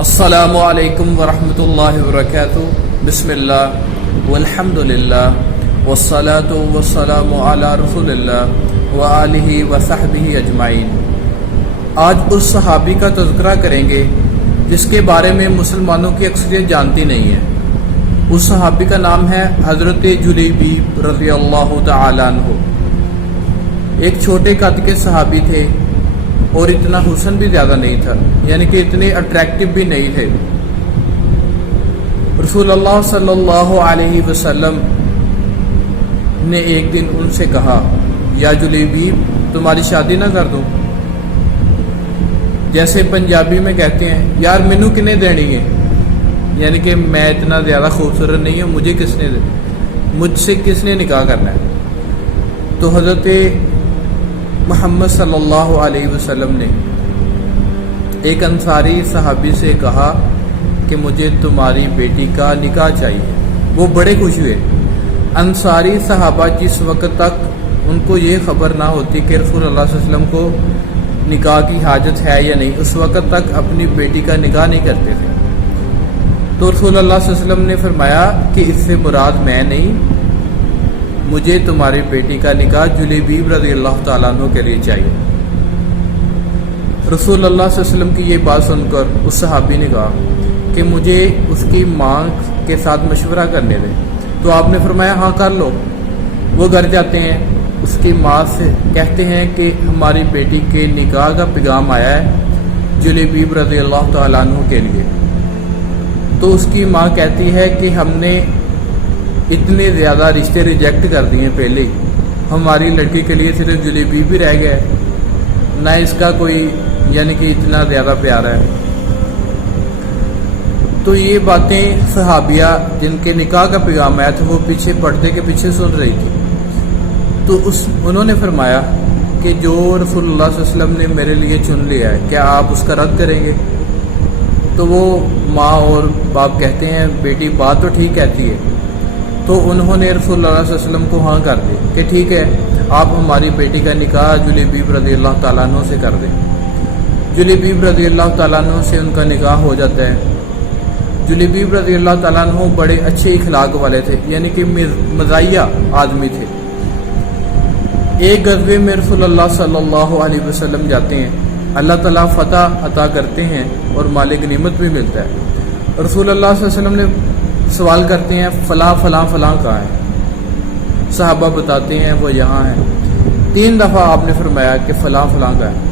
السلام علیکم ورحمۃ اللہ وبرکاتہ۔ بسم اللہ والحمد للہ والصلاة والسلام علی رسول اللہ وآلہ وصحبہ اجمعین۔ آج اس صحابی کا تذکرہ کریں گے جس کے بارے میں مسلمانوں کی اکثریت جانتی نہیں ہے۔ اس صحابی کا نام ہے حضرت جلیبیب رضی اللہ تعالیٰ عنہ۔ ایک چھوٹے قد کے صحابی تھے اور اتنا حسن بھی زیادہ نہیں تھا، یعنی کہ اتنے اٹریکٹیو بھی نہیں تھے۔ رسول اللہ صلی اللہ علیہ وسلم نے ایک دن ان سے کہا، یا جلیبیب تمہاری شادی نہ کر دوں؟ جیسے پنجابی میں کہتے ہیں، یار مینو کنے دینی ہے، یعنی کہ میں اتنا زیادہ خوبصورت نہیں ہوں، مجھ سے کس نے نکاح کرنا ہے؟ تو حضرت محمد صلی اللہ علیہ وسلم نے ایک انصاری صحابی سے کہا کہ مجھے تمہاری بیٹی کا نکاح چاہیے۔ وہ بڑے خوش ہوئے۔ انصاری صحابہ جس وقت تک ان کو یہ خبر نہ ہوتی کہ رسول اللہ صلی اللہ علیہ وسلم کو نکاح کی حاجت ہے یا نہیں، اس وقت تک اپنی بیٹی کا نکاح نہیں کرتے تھے۔ تو رسول اللہ صلی اللہ علیہ وسلم نے فرمایا کہ اس سے مراد میں نہیں، مجھے تمہاری بیٹی کا نکاح جلیبیب رضی اللہ تعالیٰ عنہ کے لیے چاہیے۔ رسول اللہ صلی اللہ علیہ وسلم کی یہ بات سن کر اس صحابی نے کہا کہ مجھے اس کی ماں کے ساتھ مشورہ کرنے دیں۔ تو آپ نے فرمایا ہاں کر لو۔ وہ گھر جاتے ہیں، اس کی ماں سے کہتے ہیں کہ ہماری بیٹی کے نکاح کا پیغام آیا ہے جلیبیب رضی اللہ تعالیٰ عنہ کے لیے۔ تو اس کی ماں کہتی ہے کہ ہم نے اتنے زیادہ رشتے ریجیکٹ کر دیے پہلے، ہماری لڑکی کے لیے صرف جلیبی بھی رہ گیا ہے، نہ اس کا کوئی یعنی کہ اتنا زیادہ پیار ہے۔ تو یہ باتیں صحابیہ جن کے نکاح کا پیغام آیا تھا وہ پیچھے پردے کے پیچھے سن رہی تھی۔ تو انہوں نے فرمایا کہ جو رسول اللہ صلی اللہ علیہ وسلم نے میرے لیے چن لیا ہے، کیا آپ اس کا رد کریں گے؟ تو وہ ماں اور باپ کہتے ہیں بیٹی بات تو ٹھیک کہتی ہے۔ تو انہوں نے رسول اللہ صلی اللہ علیہ وسلم کو ہاں کر دی کہ ٹھیک ہے، آپ ہماری بیٹی کا نکاح جلیبیب رضی اللہ تعالیٰ عنہ سے کر دیں۔ جلیبیب رضی اللہ تعالیٰ عنہ سے ان کا نکاح ہو جاتا ہے۔ جلیبیب رضی اللہ تعالیٰ عنہ بڑے اچھے اخلاق والے تھے، یعنی کہ مزاحیہ آدمی تھے۔ ایک غزوے میں رسول اللہ صلی اللہ علیہ وسلم جاتے ہیں، اللہ تعالیٰ فتح عطا کرتے ہیں اور مال غنیمت بھی ملتا ہے۔ رسول اللہ صلی اللہ علیہ وسلم نے سوال کرتے ہیں فلاں فلاں فلاں کہاں ہے؟ صحابہ بتاتے ہیں وہ یہاں ہیں۔ 3 دفعہ آپ نے فرمایا کہ فلاں فلاں کا ہے۔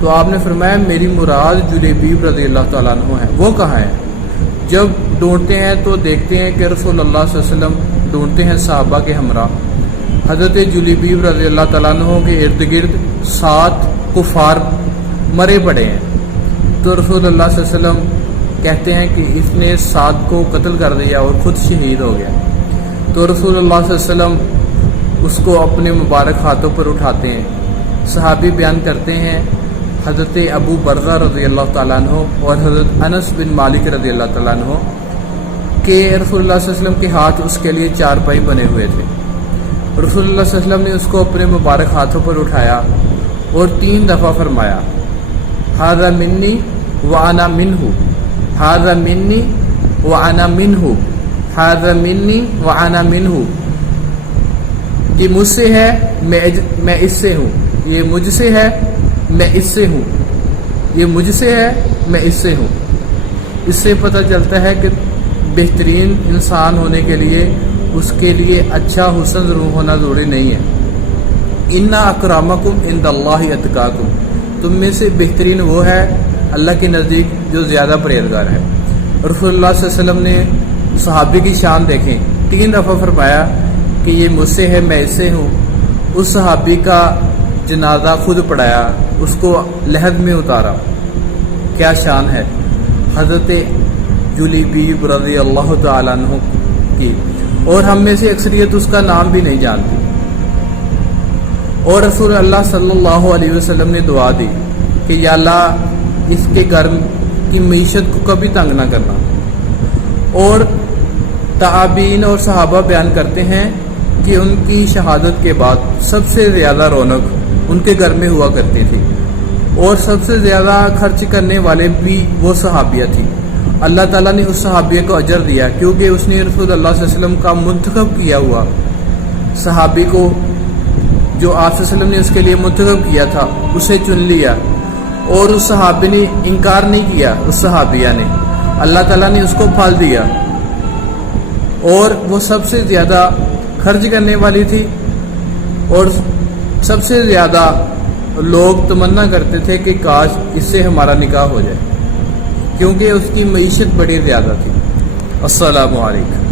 تو آپ نے فرمایا میری مراد جلیبیب رضی اللہ تعالیٰ عنہ ہے، وہ کہاں ہے؟ جب ڈھونڈتے ہیں تو دیکھتے ہیں کہ رسول اللہ صلی اللہ علیہ وسلم ڈھونڈتے ہیں صحابہ کے ہمراہ، حضرت جلیبیب رضی اللہ تعالیٰ عنہ کے ارد گرد 7 کفار مرے پڑے ہیں۔ تو رسول اللہ صلی اللہ علیہ وسلم کہتے ہیں کہ اس نے 7 کو قتل کر دیا اور خود شہید ہو گیا۔ تو رسول اللہ صلی اللہ علیہ وسلم اس کو اپنے مبارک ہاتھوں پر اٹھاتے ہیں۔ صحابی بیان کرتے ہیں حضرت ابو برزہ رضی اللہ تعالیٰ عنہ اور حضرت انس بن مالک رضی اللہ تعالیٰ عنہ کہ رسول اللہ صلی اللہ علیہ وسلم کے ہاتھ اس کے لیے 4 پائی بنے ہوئے تھے۔ رسول اللہ صلی اللہ علیہ وسلم نے اس کو اپنے مبارک ہاتھوں پر اٹھایا اور 3 دفعہ فرمایا ھذا منی وانا منہ، ھذا منی وانا منہ، ھذا منی وانا منہ۔ یہ مجھ سے ہے، میں اس سے ہوں، یہ مجھ سے ہے، میں اس سے ہوں، یہ مجھ سے ہے، میں اس سے ہوں۔ اس سے پتہ چلتا ہے کہ بہترین انسان ہونے کے لیے اس کے لیے اچھا حسن ضرور ہونا ضروری نہیں ہے۔ ان اکرمکم عند اللہ اتقاکم، تم میں سے بہترین وہ ہے اللہ کے نزدیک جو زیادہ پرہیزگار ہے۔ رسول اللہ صلی اللہ علیہ وسلم نے صحابی کی شان دیکھیں، 3 دفعہ فرمایا کہ یہ مجھ سے ہے، میں اس سے ہوں۔ اس صحابی کا جنازہ خود پڑھایا، اس کو لحد میں اتارا۔ کیا شان ہے حضرت جلیبیب رضی اللہ تعالیٰ عنہ کی، اور ہم میں سے اکثریت اس کا نام بھی نہیں جانتی۔ اور رسول اللہ صلی اللہ علیہ وسلم نے دعا دی کہ یا اللہ اس کے گھر کی معیشت کو کبھی تنگ نہ کرنا۔ اور تابعین اور صحابہ بیان کرتے ہیں کہ ان کی شہادت کے بعد سب سے زیادہ رونق ان کے گھر میں ہوا کرتی تھی، اور سب سے زیادہ خرچ کرنے والے بھی وہ صحابیہ تھی. اللہ تعالیٰ نے اس صحابیہ کو اجر دیا کیونکہ اس نے رسول اللہ صلی اللہ علیہ وسلم کا منتخب کیا ہوا صحابی کو، جو آپ صلی اللہ علیہ وسلم نے اس کے لیے منتخب کیا تھا، اسے چن لیا، اور اس صحابی نے انکار نہیں کیا. اس صحابیہ نے، اللہ تعالیٰ نے اس کو پھال دیا، اور وہ سب سے زیادہ خرچ کرنے والی تھی، اور سب سے زیادہ لوگ تمنا کرتے تھے کہ کاش اس سے ہمارا نکاح ہو جائے، کیونکہ اس کی معیشت بڑی زیادہ تھی. السلام علیکم.